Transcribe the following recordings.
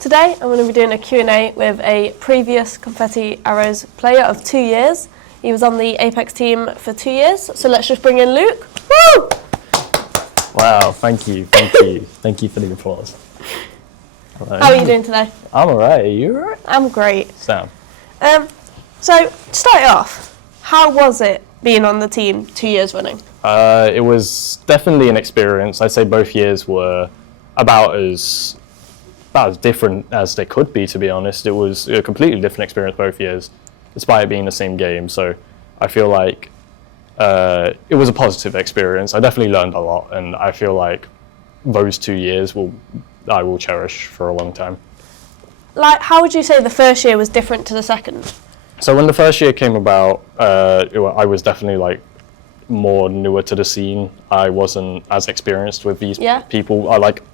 Today I'm going to be doing a Q&A with a previous Confetti Arrows player of 2 years. He was on the Apex team for 2 years, so let's just bring in Luke. Woo! Wow, thank you for the applause. Hello. How are you doing today? I'm alright, are you alright? I'm great. Sam? So, to start it off, how was it being on the team 2 years running? It was definitely an experience. I'd say both years were about as different as they could be, to be honest. It was a completely different experience both years, despite it being the same game. So I feel like it was a positive experience. I definitely learned a lot, and I feel like those 2 years I will cherish for a long time. Like, how would you say the first year was different to the second? So when the first year came about, I was definitely like more newer to the scene. I wasn't as experienced with these people.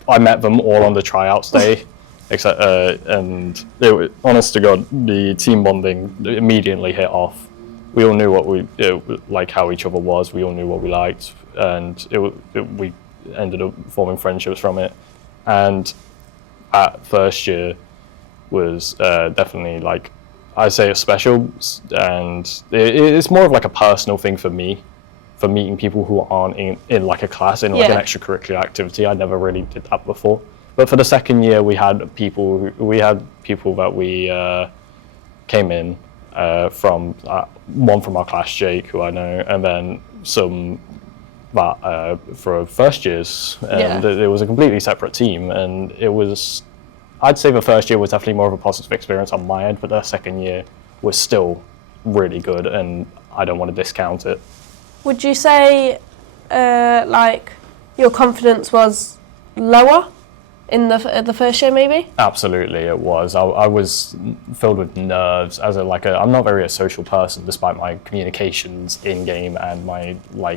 I met them all on the tryouts day, except and honest to God, the team bonding immediately hit off. We all knew how each other was. We all knew what we liked, and we ended up forming friendships from it. And that first year was definitely like, I'd say, a special, and it's more of like a personal thing for me, for meeting people who aren't in like a class, in like an extracurricular activity. I never really did that before. But for the second year, we had people that we came in from, one from our class, Jake, who I know, and then some that for first years, and it was a completely separate team, and it was, I'd say the first year was definitely more of a positive experience on my end, but the second year was still really good, and I don't want to discount it. Would you say like your confidence was lower in the first year, maybe? Absolutely, it was. I was filled with nerves. I'm not very a social person, despite my communications in game and my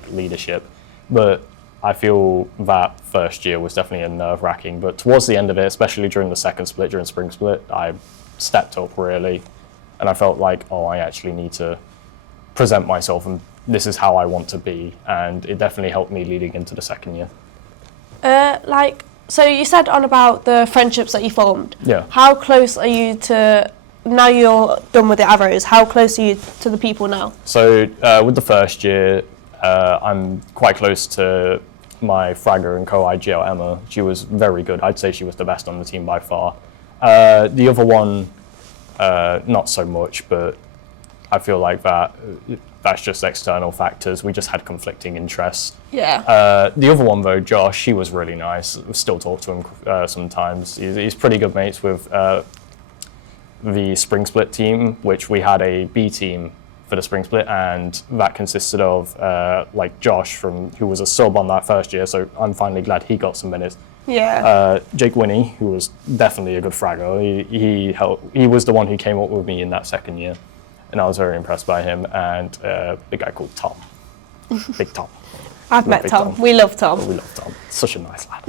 leadership. But I feel that first year was definitely a nerve-wracking. But towards the end of it, especially during the second split, during spring split, I stepped up really, and I felt like, I actually need to present myself, and this is how I want to be. And it definitely helped me leading into the second year. So you said on about the friendships that you formed. Yeah. How close are you to, now you're done with the Arrows, how close are you to the people now? So with the first year, I'm quite close to my fragger and co-IGL, Emma. She was very good. I'd say she was the best on the team by far. The other one, not so much, but I feel like that's just external factors. We just had conflicting interests. Yeah. The other one though, Josh, he was really nice. We still talk to him sometimes. He's pretty good mates with the spring split team, which we had a B team for the spring split, and that consisted of Josh who was a sub on that first year. So I'm finally glad he got some minutes. Yeah. Jake Winnie, who was definitely a good fragger. He was the one who came up with me in that second year, and I was very impressed by him. And a guy called Tom, Big Tom. I've met Tom. We love Tom. We love Tom. Such a nice lad.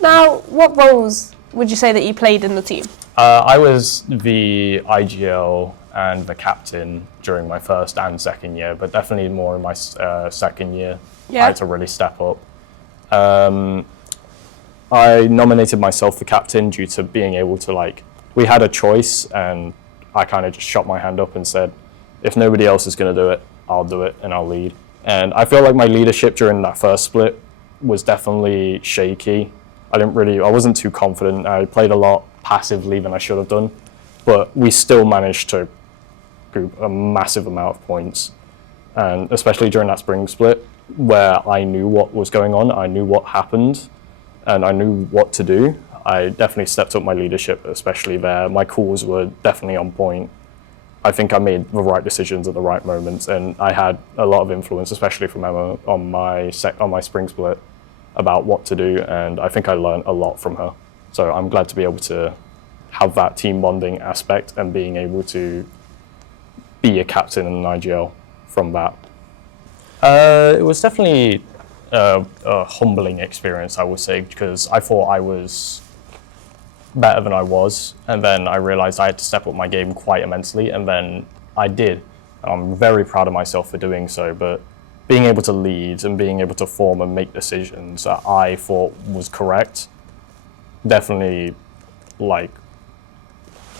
Now, what roles would you say that you played in the team? I was the IGL and the captain during my first and second year, but definitely more in my second year. I had to really step up. I nominated myself for captain due to being able to we had a choice, and I kind of just shot my hand up and said, if nobody else is going to do it, I'll do it and I'll lead. And I feel like my leadership during that first split was definitely shaky. I wasn't too confident. I played a lot passively than I should have done, but we still managed to group a massive amount of points. And especially during that spring split, where I knew what was going on, I knew what happened, and I knew what to do, I definitely stepped up my leadership, especially there. My calls were definitely on point. I think I made the right decisions at the right moments, and I had a lot of influence, especially from Emma on my spring split, about what to do, and I think I learned a lot from her. So I'm glad to be able to have that team bonding aspect and being able to be a captain in an IGL from that. It was definitely a humbling experience, I would say, because I thought I was better than I was, and then I realized I had to step up my game quite immensely, and then I did. And I'm very proud of myself for doing so, but being able to lead and being able to form and make decisions that I thought was correct definitely like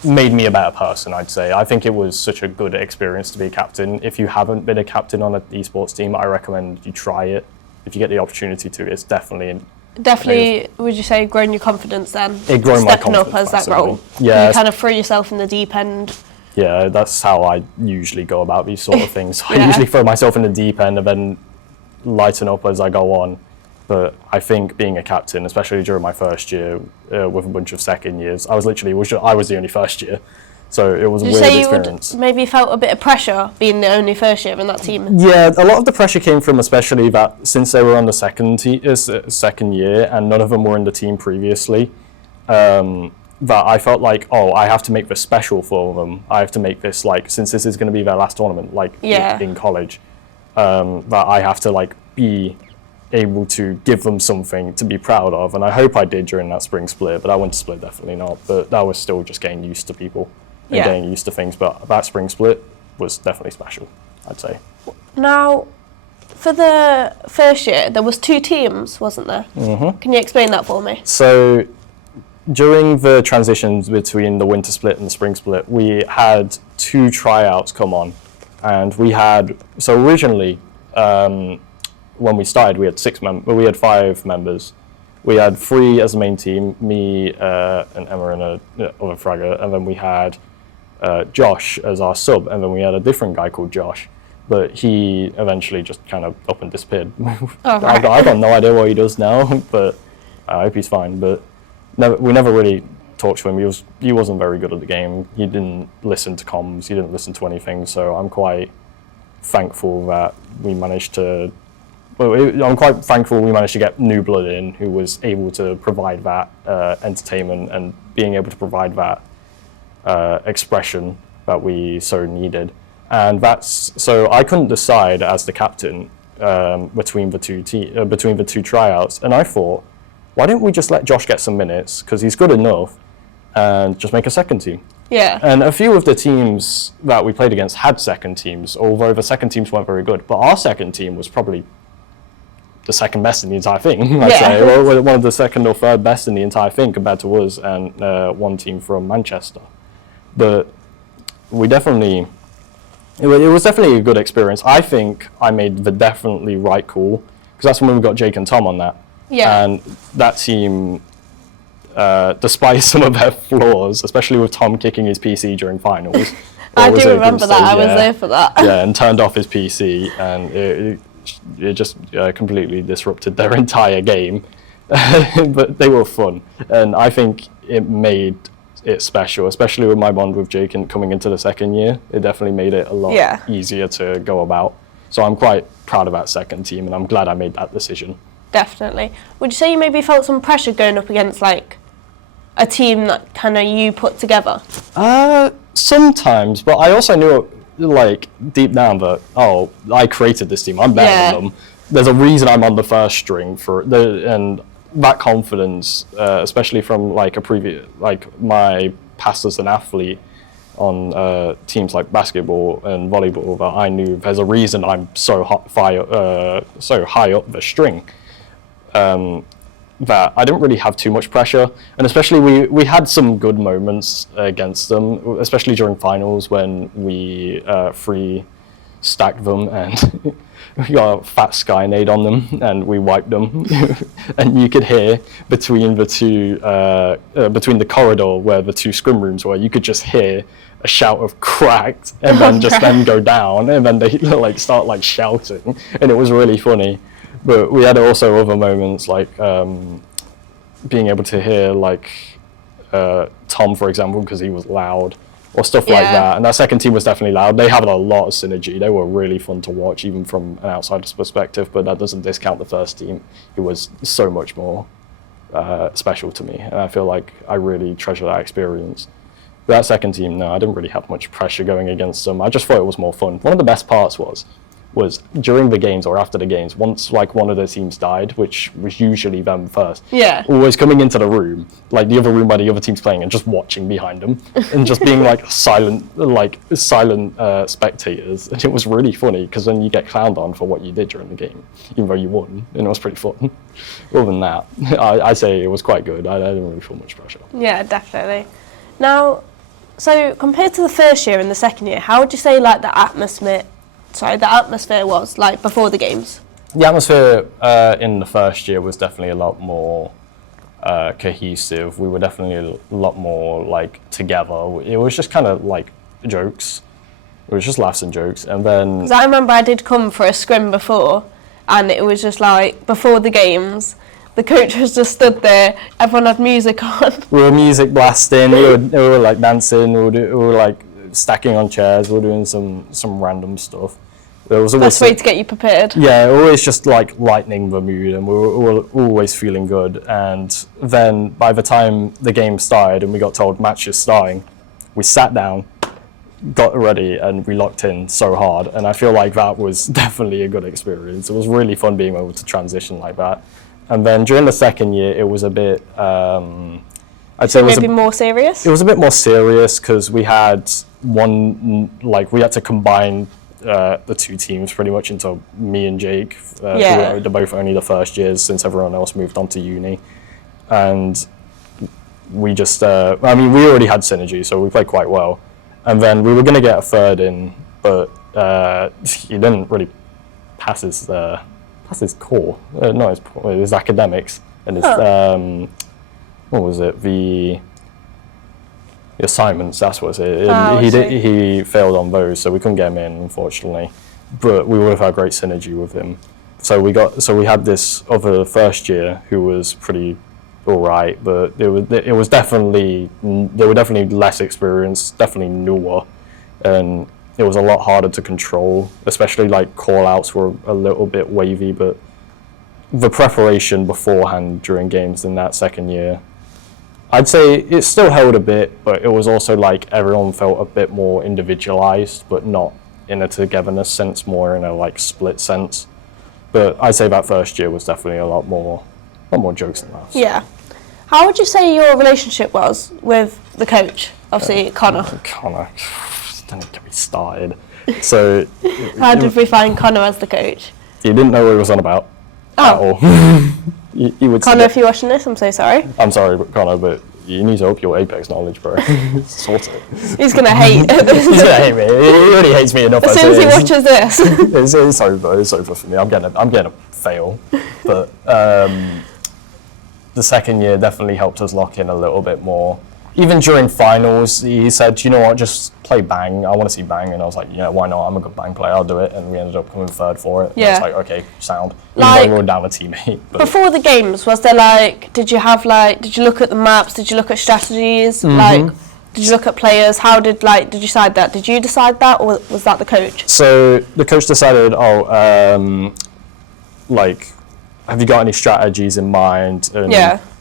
made me a better person, I'd say. I think it was such a good experience to be a captain. If you haven't been a captain on an esports team, I recommend you try it. If you get the opportunity to, it's definitely... Definitely, would you say, grown your confidence then? It grown my stepping up confidence as that massively. role. Yeah. You kind of throw yourself in the deep end. Yeah, that's how I usually go about these sort of things. I Yeah. usually throw myself in the deep end and then lighten up as I go on. But I think being a captain, especially during my first year with a bunch of second years, I was the only first year. So it was a Did you weird say experience. you would maybe felt a bit of pressure being the only first year in that team? Yeah, a lot of the pressure came from especially that since they were on the second year and none of them were in the team previously, that I felt like, oh, I have to make this special for them. I have to make this, like, since this is going to be their last tournament, like in college, that I have to like be able to give them something to be proud of. And I hope I did during that spring split, but that winter split definitely not. But that was still just getting used to people and getting used to things. But that spring split was definitely special, I'd say. Now, for the first year, there was 2 teams, wasn't there? Mm-hmm. Can you explain that for me? So during the transitions between the winter split and the spring split, we had 2 tryouts come on. And we had, so originally, when we started, we had 5 members. We had 3 as the main team, me and Emma and other fragger, and then we had Josh as our sub, and then we had a different guy called Josh, but he eventually just kind of up and disappeared. Oh, right. I've got no idea what he does now, but I hope he's fine. But we never really talked to him. He wasn't very good at the game. He didn't listen to comms. He didn't listen to anything. So I'm quite thankful that we managed to. I'm quite thankful we managed to get new blood in who was able to provide that entertainment and being able to provide that expression that we so needed. And so I couldn't decide as the captain between the 2 tryouts. And I thought, why didn't we just let Josh get some minutes, because he's good enough, and just make a second team? Yeah. And a few of the teams that we played against had second teams, although the second teams weren't very good. But our second team was probably the second best in the entire thing, I'd say. We're one of the second or third best in the entire thing compared to us and one team from Manchester. But we definitely, it was definitely a good experience. I think I made the definitely right call, because that's when we got Jake and Tom on that. Yeah. And that team, despite some of their flaws, especially with Tom kicking his PC during finals. I do remember that, I was there for that. Yeah, and turned off his PC, and it just completely disrupted their entire game. But they were fun, and I think it made it special, especially with my bond with Jake and coming into the second year. It definitely made it a lot easier to go about. So I'm quite proud of that second team, and I'm glad I made that decision. Definitely. Would you say you maybe felt some pressure going up against like a team that kind of you put together? Sometimes, but I also knew like deep down that, oh, I created this team, I'm better than them. There's a reason I'm on the first string and that confidence, especially from like my past as an athlete on teams like basketball and volleyball, that I knew there's a reason I'm so high up the string. That I didn't really have too much pressure, and especially we had some good moments against them, especially during finals when we free stacked them and we got a fat Skynade on them and we wiped them. And you could hear between the corridor where the 2 scrim rooms were, you could just hear a shout of cracked, and then then go down, and then they like start like shouting, and it was really funny. But we had also other moments like being able to hear like Tom, for example, because he was loud, or stuff like that. And that second team was definitely loud. They had a lot of synergy. They were really fun to watch, even from an outsider's perspective. But that doesn't discount the first team. It was so much more special to me, and I feel like I really treasure that experience. But that second team, no, I didn't really have much pressure going against them. I just thought it was more fun. One of the best parts was was during the games or after the games, once like one of the teams died, which was usually them first, always coming into the room, like the other room where the other team's playing, and just watching behind them and just being like silent spectators. And it was really funny because then you get clowned on for what you did during the game, even though you won, and it was pretty fun. Other than that, I say it was quite good. I didn't really feel much pressure. Yeah, definitely. Now, so compared to the first year and the second year, how would you say like the atmosphere was like before the games? The atmosphere in the first year was definitely a lot more cohesive. We were definitely a lot more like together. It was just kind of like jokes. It was just laughs and jokes. And then, because I remember I did come for a scrim before, and it was just like before the games, the coach was just stood there, everyone had music on. We were music blasting, we were like dancing, we were like stacking on chairs, we were doing some random stuff. There was always best way to get you prepared. Yeah, always just like lightening the mood, and we were always feeling good. And then by the time the game started and we got told match is starting, we sat down, got ready, and we locked in so hard. And I feel like that was definitely a good experience. It was really fun being able to transition like that. And then during the second year, it was a bit, I'd say it was maybe more serious? It was a bit more serious because we had we had to combine the two teams pretty much into me and Jake, who were both only the first years since everyone else moved on to uni. And we just, we already had synergy, so we played quite well. And then we were going to get a third in, but he didn't really pass his core, not his academics, and his, what was it, the assignments, that's what it. He failed on those, so we couldn't get him in, unfortunately. But we would have had great synergy with him. So we had this other first year who was pretty alright, but they were definitely less experienced, definitely newer, and it was a lot harder to control, especially like call-outs were a little bit wavy, but the preparation beforehand during games in that second year, I'd say it still held a bit, but it was also like everyone felt a bit more individualized, but not in a togetherness sense, more in a like split sense. But I'd say that first year was definitely a lot more jokes than laughs. Yeah. How would you say your relationship was with the coach? Obviously, Connor. Don't even get me started. So, how did we find Connor as the coach? He didn't know what he was on about at all. he would Connor, if you're watching this, I'm so sorry. I'm sorry, Connor, but you need to up your Apex knowledge, bro. Sort it. He's gonna hate. He's gonna hate me. He already hates me enough. As soon as he watches this, it's over. It's over for me. I'm getting a fail, but the second year definitely helped us lock in a little bit more. Even during finals, he said, you know what, just play Bang. I want to see Bang. And I was like, yeah, why not? I'm a good Bang player. I'll do it. And we ended up coming third for it. And I was like, okay, sound. Even though we were down a teammate. But before the games, was there did you look at the maps? Did you look at strategies? Mm-hmm. Did you look at players? How did you decide that? Did you decide that, or was that the coach? So the coach decided, have you got any strategies in mind? And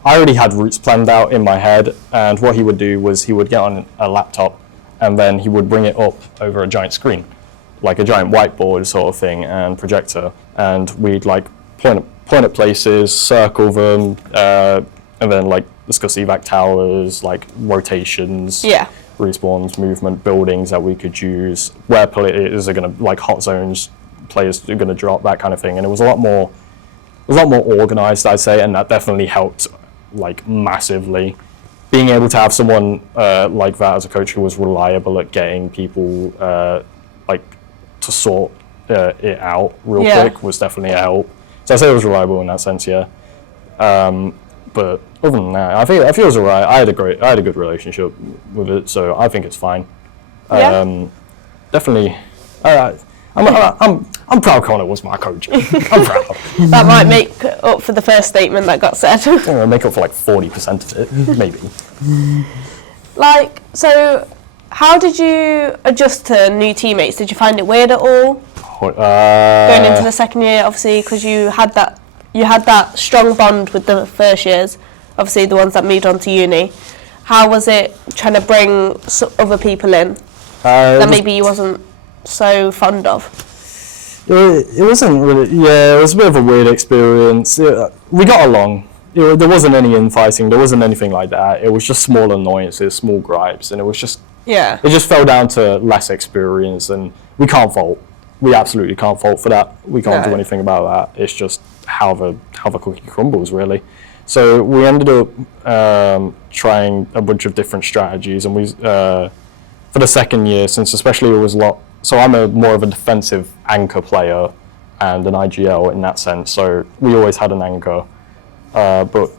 I already had routes planned out in my head, and what he would do was he would get on a laptop and then he would bring it up over a giant screen, like a giant whiteboard sort of thing and projector, and we'd point at places, circle them, and then discuss evac towers, rotations, respawns, movement, buildings that we could use, where players are going to, hot zones, players are going to drop, that kind of thing. And it was a lot more organized, I'd say, and that definitely helped massively. Being able to have someone like that as a coach who was reliable at getting people to sort it out real quick was definitely a help. So I'd say it was reliable in that sense, yeah. But other than that, I think it was alright. I had a good relationship with it, so I think it's fine. Definitely. I'm proud Connor was my coach. I'm proud. That might make up for the first statement that got said. Make up for 40% of it, maybe. So how did you adjust to new teammates? Did you find it weird at all? Going into the second year, obviously, because you had that strong bond with the first years, obviously the ones that moved on to uni. How was it trying to bring other people in that maybe you wasn't so fond of? It wasn't really. Yeah, it was a bit of a weird experience. We got along. There wasn't any infighting. There wasn't anything like that. It was just small annoyances, small gripes, and it was just. Yeah. It just fell down to less experience, and we can't fault. We absolutely can't fault for that. We can't do anything about that. It's just how the cookie crumbles, really. So we ended up trying a bunch of different strategies, and we for the second year, since especially it was so I'm more of a defensive anchor player and an IGL in that sense. So we always had an anchor, but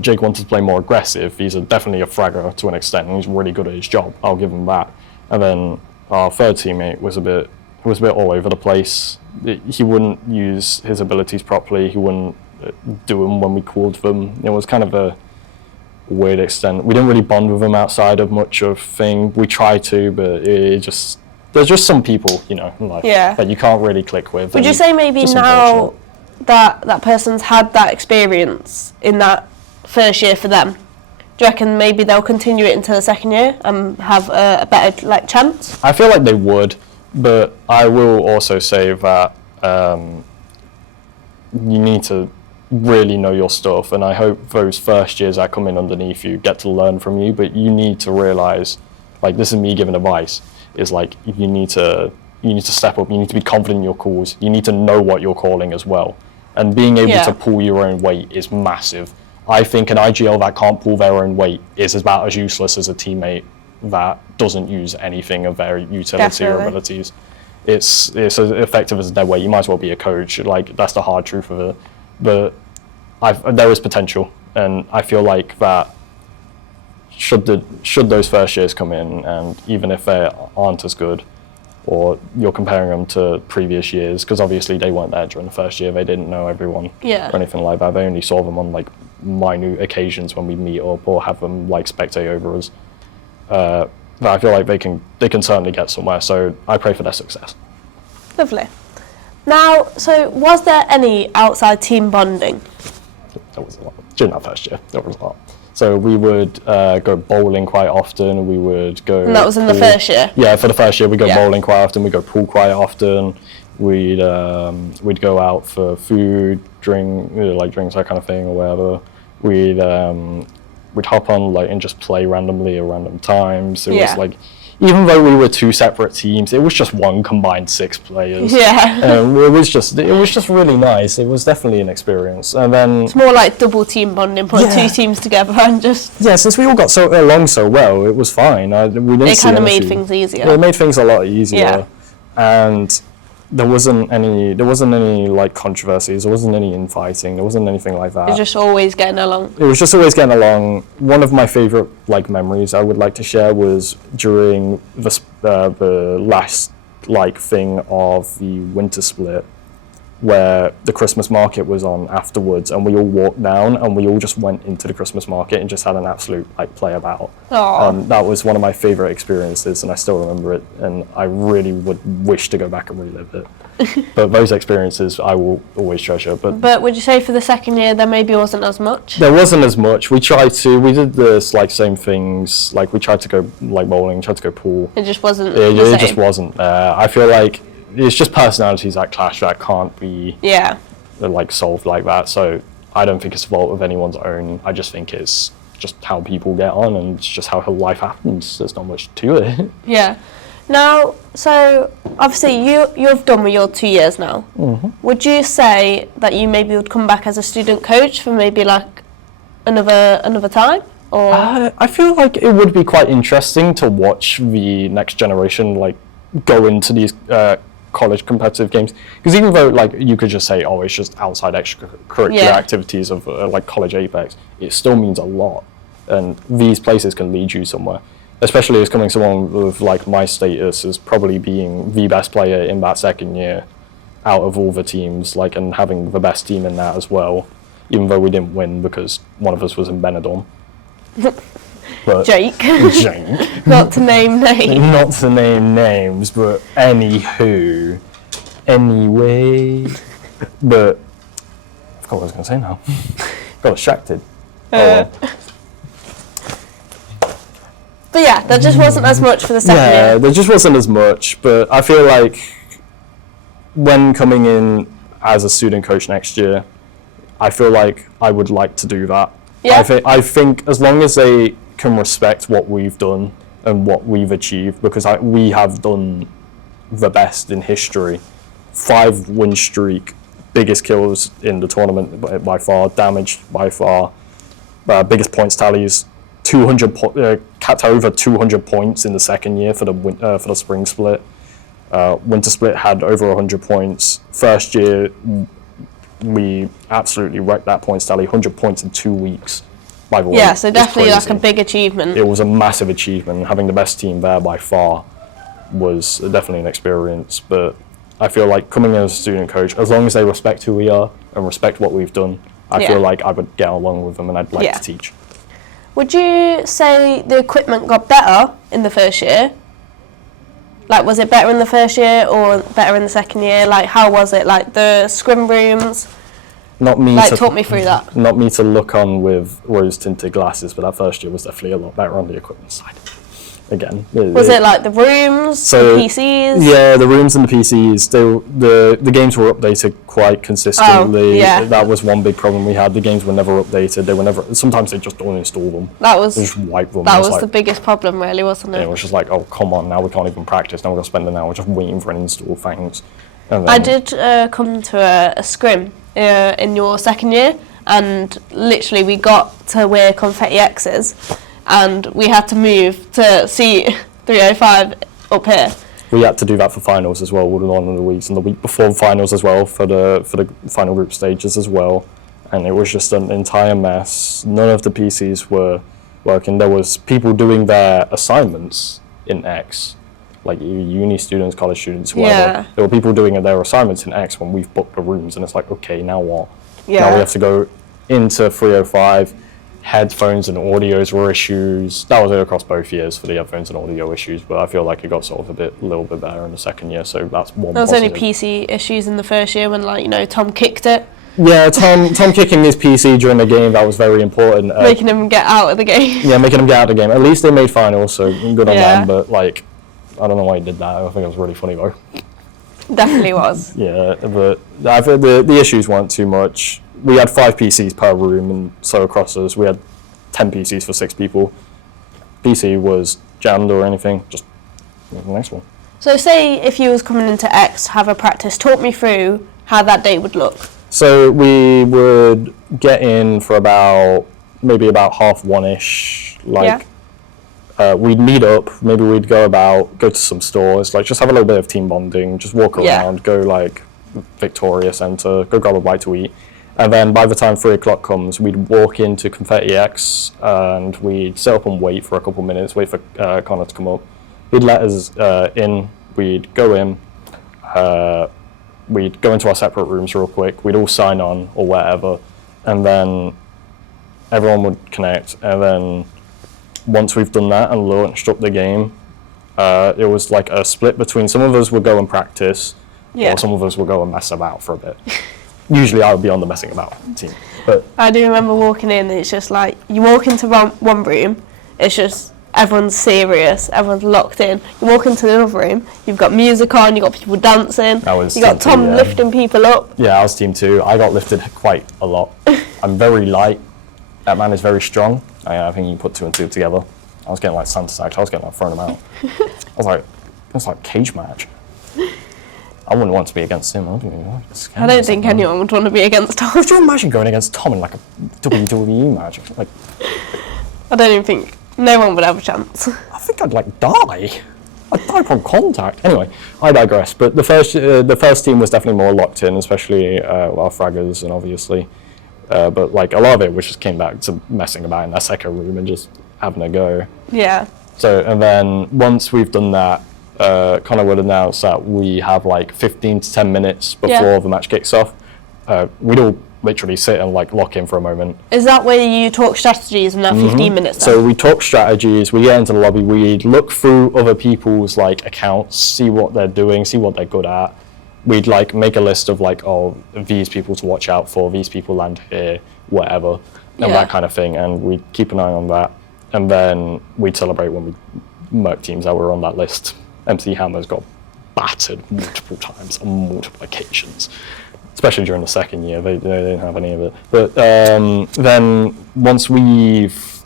Jake wanted to play more aggressive. He's definitely a fragger to an extent, and he's really good at his job. I'll give him that. And then our third teammate was a bit all over the place. He wouldn't use his abilities properly. He wouldn't do them when we called them. It was kind of a weird extent. We didn't really bond with him outside of much of thing. We tried to, but there's just some people, in life that you can't really click with. Would you say maybe now that person's had that experience in that first year for them, do you reckon maybe they'll continue it into the second year and have a better chance? I feel like they would, but I will also say that you need to really know your stuff, and I hope those first years that come in underneath you get to learn from you, but you need to realise, like, this is me giving advice, is like you need to step up, you need to be confident in your calls, you need to know what you're calling as well, and being able to pull your own weight is massive. I think an IGL that can't pull their own weight is about as useless as a teammate that doesn't use anything of their utility or abilities. It's as effective as their weight. You might as well be a coach. Like, that's the hard truth of it. But there is potential, and I feel like that should those first years come in, and even if they aren't as good, or you're comparing them to previous years, because obviously they weren't there during the first year, they didn't know everyone or anything like that. They only saw them on like minute occasions when we meet up or have them like spectate over us. But I feel like they can certainly get somewhere, so I pray for their success. Lovely. Now, so was there any outside team bonding? There was a lot. During that first year, there was a lot. So we would go bowling quite often, we would go... And that was in the first year? Yeah, for the first year we'd go bowling quite often, we'd go pool quite often, we'd go out for food, drinks, that kind of thing, or whatever. We'd hop on and just play randomly at random times. It was like, even though we were two separate teams, it was just one combined 6 players. Yeah. It was just really nice. It was definitely an experience. And then it's more like double team bonding, put 2 teams together and just... Yeah, since we all got along so well, it was fine. We didn't it kind of made things easier. It made things a lot easier. Yeah. And there wasn't any like controversies, there wasn't any infighting, there wasn't anything like that. It was just always getting along. It was just always getting along. One of my favourite memories I would like to share was during the last thing of the winter split, where the Christmas market was on afterwards, and we all walked down and we all just went into the Christmas market and just had an absolute play about. That was one of my favourite experiences, and I still remember it, and I really would wish to go back and relive it. But those experiences I will always treasure. But would you say for the second year there maybe wasn't as much? There wasn't as much. We did the same things, we tried to go bowling, tried to go pool. It just wasn't it just wasn't there. I feel like it's just personalities that clash that can't be solved like that. So I don't think it's the fault of anyone's own. I just think it's just how people get on, and it's just how life happens. There's not much to it. Yeah. Now, so obviously you've done with your 2 years now. Mm-hmm. Would you say that you maybe would come back as a student coach for maybe another time? Or I feel like it would be quite interesting to watch the next generation go into these college competitive games, because even though you could just say, oh, it's just outside extracurricular activities of college Apex, it still means a lot, and these places can lead you somewhere, especially as coming someone with my status as probably being the best player in that second year out of all the teams, and having the best team in that as well, even though we didn't win because one of us was in Benidorm. But Jake. Not to name names. Not to name names, but anyway. But I forgot what I was going to say now. Got distracted. But yeah, there just wasn't as much for the second year. Yeah, there just wasn't as much, but I feel like when coming in as a student coach next year, I feel like I would like to do that. Yeah. I think as long as they can respect what we've done and what we've achieved, because we have done the best in history. 5-win streak, biggest kills in the tournament by far, damage by far, biggest points tallies, capped over 200 points in the second year for the spring split. Winter split had over 100 points. First year, we absolutely wrecked that points tally, 100 points in 2 weeks. By the way, yeah, so definitely like a big achievement. It was a massive achievement. Having the best team there by far was definitely an experience. But I feel like coming as a student coach, as long as they respect who we are and respect what we've done, I feel like I would get along with them and I'd like to teach. Would you say the equipment got better in the first year? Like, was it better in the first year or better in the second year? Like, how was it? Like, the scrim rooms? Not me. Like, talk me through that. Not me to look on with rose-tinted glasses, but that first year was definitely a lot better on the equipment side. Again, was it like the rooms, the PCs? Yeah, the rooms and the PCs. The games were updated quite consistently. That was one big problem we had. The games were never updated. They were never. Sometimes they just don't install them. They just wipe them. That was the biggest problem, really, wasn't it? It was just like, oh come on, now we can't even practice. Now we're gonna spend an hour just waiting for an install. Thanks. I did come to a scrim in your second year, and literally we got to wear confetti X's. And we had to move to seat 305 up here. We had to do that for finals as well, one of the weeks, and the week before finals as well for the final group stages as well. And it was just an entire mess. None of the PCs were working. There was people doing their assignments in X, like uni students, college students, whoever. Yeah. There were people doing their assignments in X when we've booked the rooms, and it's like, okay, now what? Yeah. Now we have to go into 305. Headphones and audios were issues. That was it across both years for the headphones and audio issues, but I feel like it got solved a little bit better in the second year, so that's one There was positive. only PC issues in the first year when, like, you know, Tom kicked it. Yeah, Tom kicking his PC during the game, that was very important. Making him get out of the game. Yeah, making him get out of the game. At least they made finals, so good on them, but, like, I don't know why he did that. I think it was really funny, though. Definitely was. Yeah, but I think the issues weren't too much. We had 5 PCs per room, and so across us, we had 10 PCs for 6 people. PC was jammed or anything, just the next one. So say if you was coming into X, have a practice, talk me through how that day would look. So we would get in for maybe about 1:30ish, we'd meet up, maybe we'd go to some stores, like just have a little bit of team bonding, just walk around, go like Victoria Centre, go grab a bite to eat. And then by the time 3 o'clock comes, we'd walk into Confetti X and we'd set up and wait for a couple minutes, wait for Connor to come up. He'd let us in, we'd go in, we'd go into our separate rooms real quick, we'd all sign on or whatever, and then everyone would connect. And then once we've done that and launched up the game, it was like a split between some of us would go and practice, or some of us would go and mess about for a bit. Usually I would be on the messing about team. But I do remember walking in, and it's just like, you walk into one room, it's just everyone's serious, everyone's locked in. You walk into the other room, you've got music on, you've got people dancing, you got Tom lifting people up. Yeah, I was team 2. I got lifted quite a lot. I'm very light. That man is very strong. I think you can put 2 and 2 together. I was getting like Santa Sacks, I was getting like throwing them out. I was like, it's like a cage match. I wouldn't want to be against him. I don't think anyone would want to be against Tom. Could you imagine going against Tom in like a WWE match? Like, I don't even think no one would have a chance. I think I'd like die. I'd die from contact. Anyway, I digress. But the first team was definitely more locked in, especially our fraggers, and obviously. But like a lot of it, which just came back to messing about in that second room and just having a go. Yeah. So, and then once we've done that, Connor would announce that we have like 15 to 10 minutes before the match kicks off. We'd all literally sit and like lock in for a moment. Is that where you talk strategies in that 15 minutes then? So we talk strategies, we get into the lobby, we'd look through other people's like accounts, see what they're doing, see what they're good at. We'd like make a list of like, oh, these people to watch out for, these people land here, whatever, and that kind of thing. And we'd keep an eye on that. And then we'd celebrate when we murk teams that were on that list. MC Hammer's got battered multiple times on multiple occasions. Especially during the second year, they didn't have any of it. But then once we've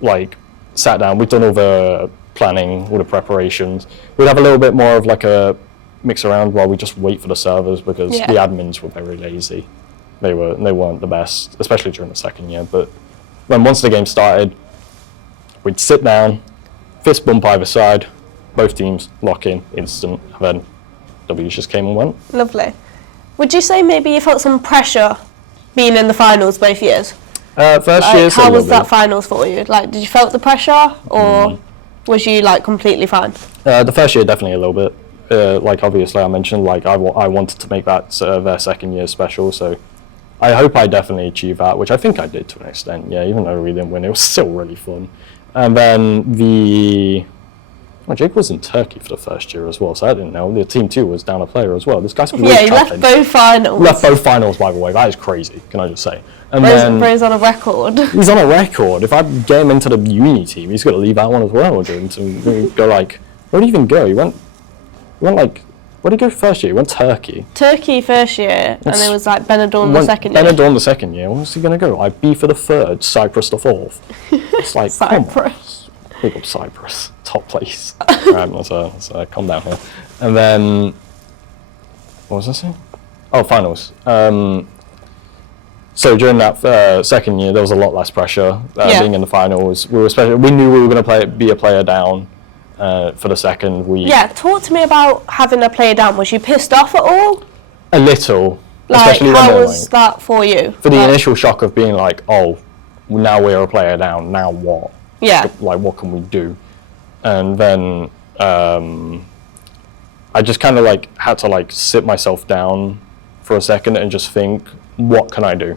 like sat down, we've done all the planning, all the preparations. We'd have a little bit more of like a mix around while we just wait for the servers, because the admins were very lazy. They weren't the best, especially during the second year. But then once the game started, we'd sit down, fist bump either side, both teams lock in instant, and then W's just came and went. Lovely. Would you say maybe you felt some pressure being in the finals both years? First year. How was that finals for you? Like, did you felt the pressure, or was you like completely fine? The first year definitely a little bit. Like obviously I mentioned, like I wanted to make that their second year special, so I hope I definitely achieved that, which I think I did to an extent. Yeah, even though we didn't win, it was still really fun. And then Jake was in Turkey for the first year as well, so I didn't know. The team 2 was down a player as well. This guy's he left both finals. Left both finals, by the way. That is crazy, can I just say. And Bro's on a record. He's on a record. If I get him into the uni team, he's got to leave that one as well. To go like, where did he even go? He went like, where did he go first year? He went Turkey. Turkey first year, and it was like Benidorm the second year. Benidorm the second year. Where's he going to go? IB for the third, Cyprus the fourth. It's like, Cyprus. Big up Cyprus, top place. So calm down here. And then, what was I saying? Oh, finals. So during that second year, there was a lot less pressure being in the finals. We knew we were going to be a player down for the second week. Yeah, talk to me about having a player down. Was you pissed off at all? A little. Like, how was that for you? For the initial shock of being like, oh, now we're a player down, now what? Yeah. Like, what can we do? And then I just kind of like had to like sit myself down for a second and just think, what can I do?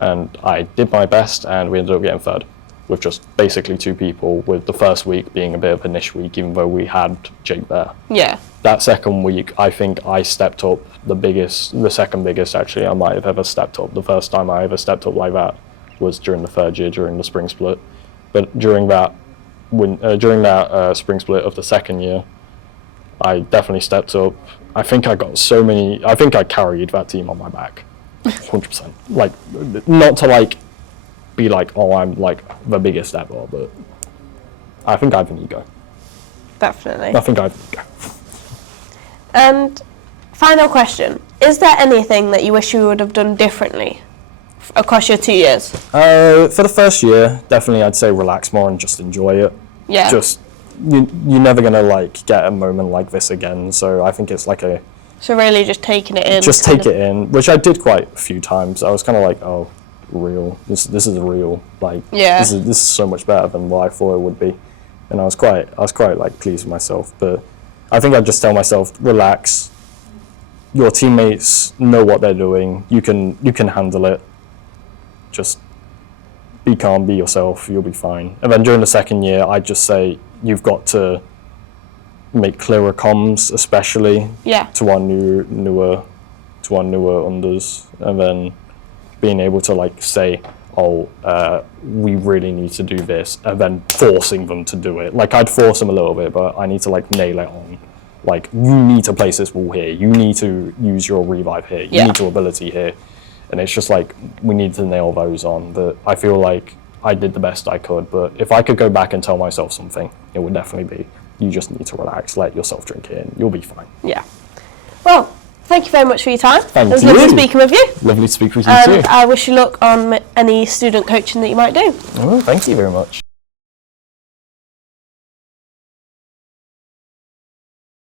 And I did my best, and we ended up getting third with just basically 2 people, with the first week being a bit of a niche week, even though we had Jake there. Yeah. That second week, I think I stepped up the second biggest actually I might have ever stepped up. The first time I ever stepped up like that was during the third year, during the spring split. But during that spring split of the second year, I definitely stepped up. I think I carried that team on my back, 100%. Like, not to like be like, oh, I'm like the biggest ever, but I think I have an ego. Definitely. I think I have an ego. And final question: is there anything that you wish you would have done differently across your 2 years? For the first year, definitely I'd say relax more and just enjoy it. Yeah. Just you're never gonna like get a moment like this again. So I think it's like So really, just taking it in. Just take it in, which I did quite a few times. I was kind of like, oh, real. This is real. Like, this is so much better than what I thought it would be, and I was quite like pleased with myself. But I think I'd just tell myself, relax. Your teammates know what they're doing. You can handle it. Just be calm, be yourself, you'll be fine. And then during the second year, I'd just say you've got to make clearer comms, especially to our newer unders, and then being able to like say, oh, we really need to do this, and then forcing them to do it. Like, I'd force them a little bit, but I need to like nail it on. Like, you need to place this wall here, you need to use your revive here, you need your ability here. And it's just like, we need to nail those on. But I feel like I did the best I could. But if I could go back and tell myself something, it would definitely be, you just need to relax, let yourself drink it in, you'll be fine. Yeah. Well, thank you very much for your time. Thank you. It was lovely speaking with you. Lovely to speak with you too. I wish you luck on any student coaching that you might do. Oh, thank you very much.